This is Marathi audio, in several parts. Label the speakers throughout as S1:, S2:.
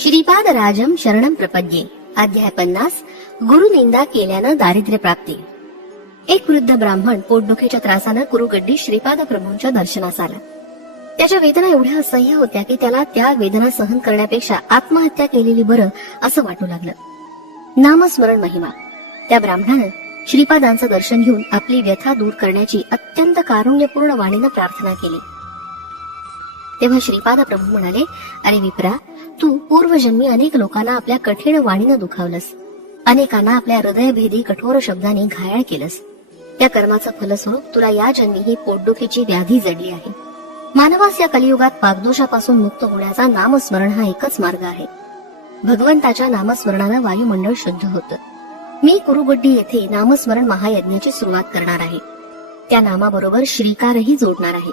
S1: श्रीपाद राजम शरणम प्रपद्ये अध्याय पन्नास गुरुनिंदा केल्यानं दारिद्र्य प्राप्ती एक वृद्ध ब्राह्मण पोटदुखीच्या त्रासानं कुरुगड्डी श्रीपाद प्रभूंच्या दर्शनास आला त्याच्या वेदना एवढ्या असह्य होत्या की त्याला त्या वेदना सहन करण्यापेक्षा आत्महत्या केलेली बरं असं वाटू लागलं नामस्मरण महिमा त्या ब्राह्मणानं श्रीपादांचं दर्शन घेऊन आपली व्यथा दूर करण्याची अत्यंत कारुण्यपूर्ण वाणीनं प्रार्थना केली तेव्हा श्रीपाद प्रभू म्हणाले अरे विप्रा तू पूर्वजन्मी अनेक लोकांना आपल्या कठीण वाणीनं दुखावलंस अनेकांना आपल्या हृदयभेदी कठोर शब्दाने घायाळ केलंस त्या कर्माचं फलस्वरूप तुला या जन्मी ही पोटदुखीची व्याधी जडली आहे मानवास या कलियुगात पागदोषापासून मुक्त होण्याचा नामस्मरण हा एकच मार्ग आहे भगवंताच्या नामस्मरणानं वायुमंडळ शुद्ध होतं मी कुरुगड्डी येथे नामस्मरण महायज्ञाची सुरुवात करणार आहे त्या नामाबरोबर श्रीकारही जोडणार आहे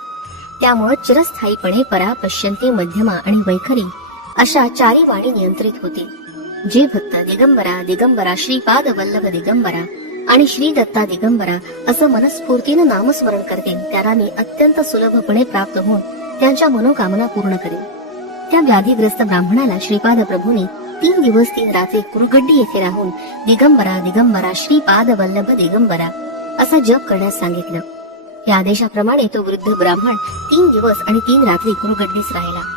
S1: त्यामुळे चिरस्थायीपणे परा पश्यंती मध्यमा आणि वैखरी अशा चारी वाणी नियंत्रित होती जे भक्त दिगंबरा दिगंबरा श्रीपाद वल्लभ दिगंबरा आणि श्री दत्ता दिगंबरा असं मनस्फूर्तीनं नामस्मरण करते त्याला मी अत्यंत सुलभपणे प्राप्त होऊन त्यांच्या मनोकामना पूर्ण करेन त्या व्याधीग्रस्त ब्राह्मणाला श्रीपाद प्रभूने तीन दिवस तीन रात्री कुरुगड्डी येथे राहून दिगंबरा दिगंबरा श्रीपाद वल्लभ दिगंबरा असा जप करण्यास सांगितलं या आदेशाप्रमाणे तो वृद्ध ब्राह्मण तीन दिवस आणि तीन रात्री कुरुगड्डीच राहिला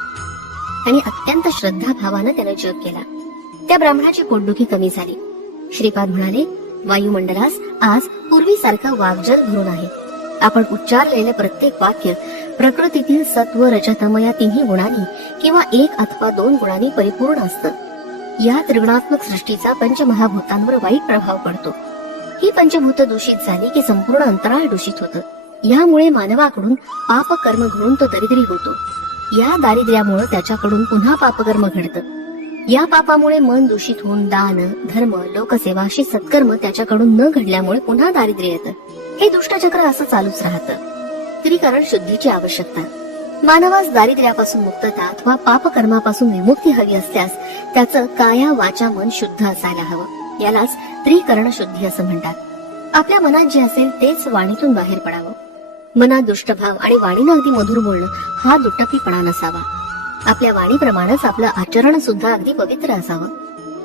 S1: आणि अत्यंत श्रद्धाभावानं त्यानं जप केला त्या ब्राह्मणाची पोटदुखी कमी झाली श्रीपाद म्हणाले वायुमंडलास आज पूर्वीसारखं वागजल भरून आहे आपण उच्चारलेले प्रत्येक वाक्य प्रकृतीतील सत्व रचतम या तिन्ही गुणांनी किंवा एक अथवा दोन गुणांनी परिपूर्ण असतं या त्रिगुणात्मक सृष्टीचा पंचमहाभूतांवर वाईट प्रभाव पडतो ही पंचभूत दूषित झाली की संपूर्ण अंतराळ दूषित होतं यामुळे मानवाकडून पाप कर्म घडून तो दरिद्री होतो या दारिद्र्यामुळे त्याच्याकडून पुन्हा पापकर्म घडत या पापामुळे मन दूषित होऊन दान धर्म लोकसेवा अशी सत्कर्म त्याच्याकडून न घडल्यामुळे पुन्हा दारिद्र्य येतं हे दुष्टचक्र असं चालूच राहतं त्रिकरण शुद्धीची आवश्यकता मानवास दारिद्र्यापासून मुक्तता अथवा पापकर्मापासून विमुक्ती हवी असल्यास त्याचं काया वाचा मन शुद्ध असायला हवं यालाच त्रिकरण शुद्धी असं म्हणतात आपल्या मनात जे असेल तेच वाणीतून बाहेर पडावं मनात दुष्टभाव आणि वाणीनं अगदी मधुर बोलणं हा दुटकीपणा नसावा आपल्या वाणीप्रमाणेच आपलं आचरण सुद्धा अगदी पवित्र असावं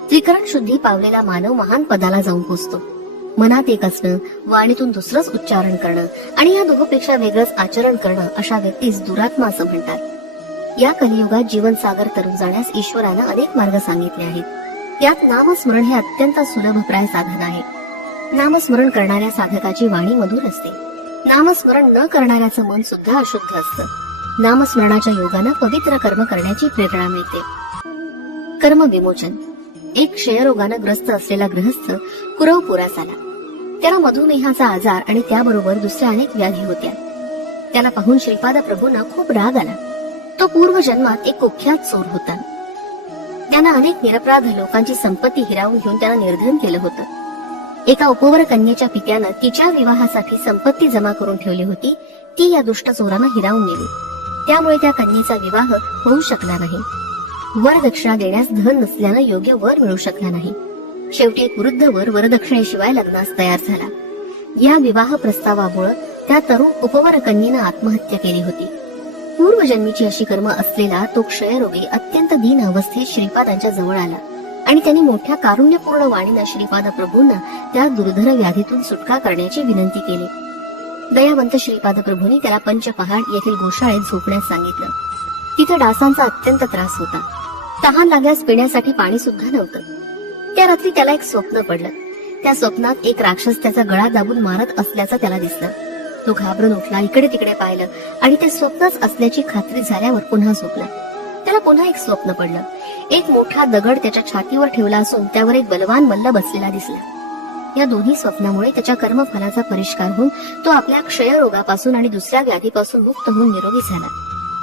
S1: त्रिकरण शुद्धी पावलेला मानव महान पदाला जाऊन पोचतो मनात एक असणं वाणीतून दुसरंच उच्चारण करणं आणि या दोघपेक्षा वेगळंच आचरण करणं अशा व्यक्तीस दुरात्मा असं म्हणतात या कलियुगात जीवन सागर तरून जाण्यास ईश्वरानं अनेक मार्ग सांगितले आहेत यात नामस्मरण हे अत्यंत सुलभप्राय साधन आहे नामस्मरण करणाऱ्या साधकाची वाणी मधुर असते नामस्मरण न करणाऱ्याचं मन सुद्धा अशुद्ध असतं नामस्मरणाच्या योगानं पवित्र कर्म करण्याची प्रेरणा मिळते कर्म विमोचन एक क्षयरोगानं ग्रस्त असलेला गृहस्थ पुरास आला त्याला मधुमेहाचा आजार आणि त्याबरोबर दुसऱ्या अनेक व्याधी होत्या त्याला पाहून श्रीपाद प्रभूंना खूप राग आला तो पूर्व जन्मात एक कुख्यात चोर होता त्यानं अनेक निरपराध लोकांची संपत्ती हिरावून घेऊन त्याला निर्धन केलं होतं एका उपवर कन्येच्या पित्यानं तिच्या विवाहासाठी संपत्ती जमा करून ठेवली होती ती या दुष्ट चोरानं हिरावून नेली त्यामुळे त्या कन्येचा विवाह होऊ शकला नाही वरदक्षिणा देण्यास धन नसल्यानं योग्य वर मिळू शकला नाही शेवटी एक वृद्ध वर वरदक्षिणेशिवाय लग्नास तयार झाला या विवाह प्रस्तावामुळे त्या तरुण उपवर कन्येनं आत्महत्या केली होती पूर्वजन्मीची अशी कर्म असलेला तो क्षयरोगी अत्यंत दीन अवस्थेत श्रीपादांच्या जवळ आला आणि त्यांनी मोठ्या कारुण्यपूर्ण वाणीनं श्रीपाद प्रभूंना त्या दुर्धर व्याधीतून सुटका करण्याची विनंती केली दयावंत श्रीपाद प्रभूंनी त्याला पंचपहाड येथील गोशाळेत झोपण्यास सांगितलं तिथे डासांचा अत्यंत त्रास होता तहान लागल्यास पिण्यासाठी पाणी सुद्धा नव्हतं त्या रात्री त्याला एक स्वप्न पडलं त्या स्वप्नात एक राक्षस त्याचा गळा दाबून मारत असल्याचं त्याला दिसलं तो घाबरून उठला इकडे तिकडे पाहिलं आणि ते स्वप्नच असल्याची खात्री झाल्यावर पुन्हा झोपला त्याला पुन्हा एक स्वप्न पडलं एक मोठा दगड त्याच्या छातीवर ठेवला असून त्यावर एक बलवान मल्ल बसलेला दिसला या दोन्ही स्वप्नामुळे त्याच्या कर्मफलाचा परिष्कार होऊन तो आपल्या क्षयरोगापासून आणि दुसऱ्या व्याधीपासून मुक्त होऊन निरोगी झाला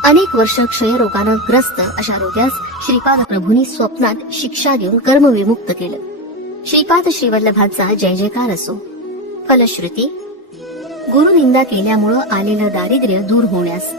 S1: अनेक वर्ष क्षयरोगानं ग्रस्त अशा रोग्यास श्रीपाद प्रभूंनी स्वप्नात शिक्षा देऊन कर्मविमुक्त केलं श्रीपाद श्रीवल्लभाचा जय जयकार असो फलश्रुती गुरुनिंदा केल्यामुळं आलेलं दारिद्र्य दूर होण्यास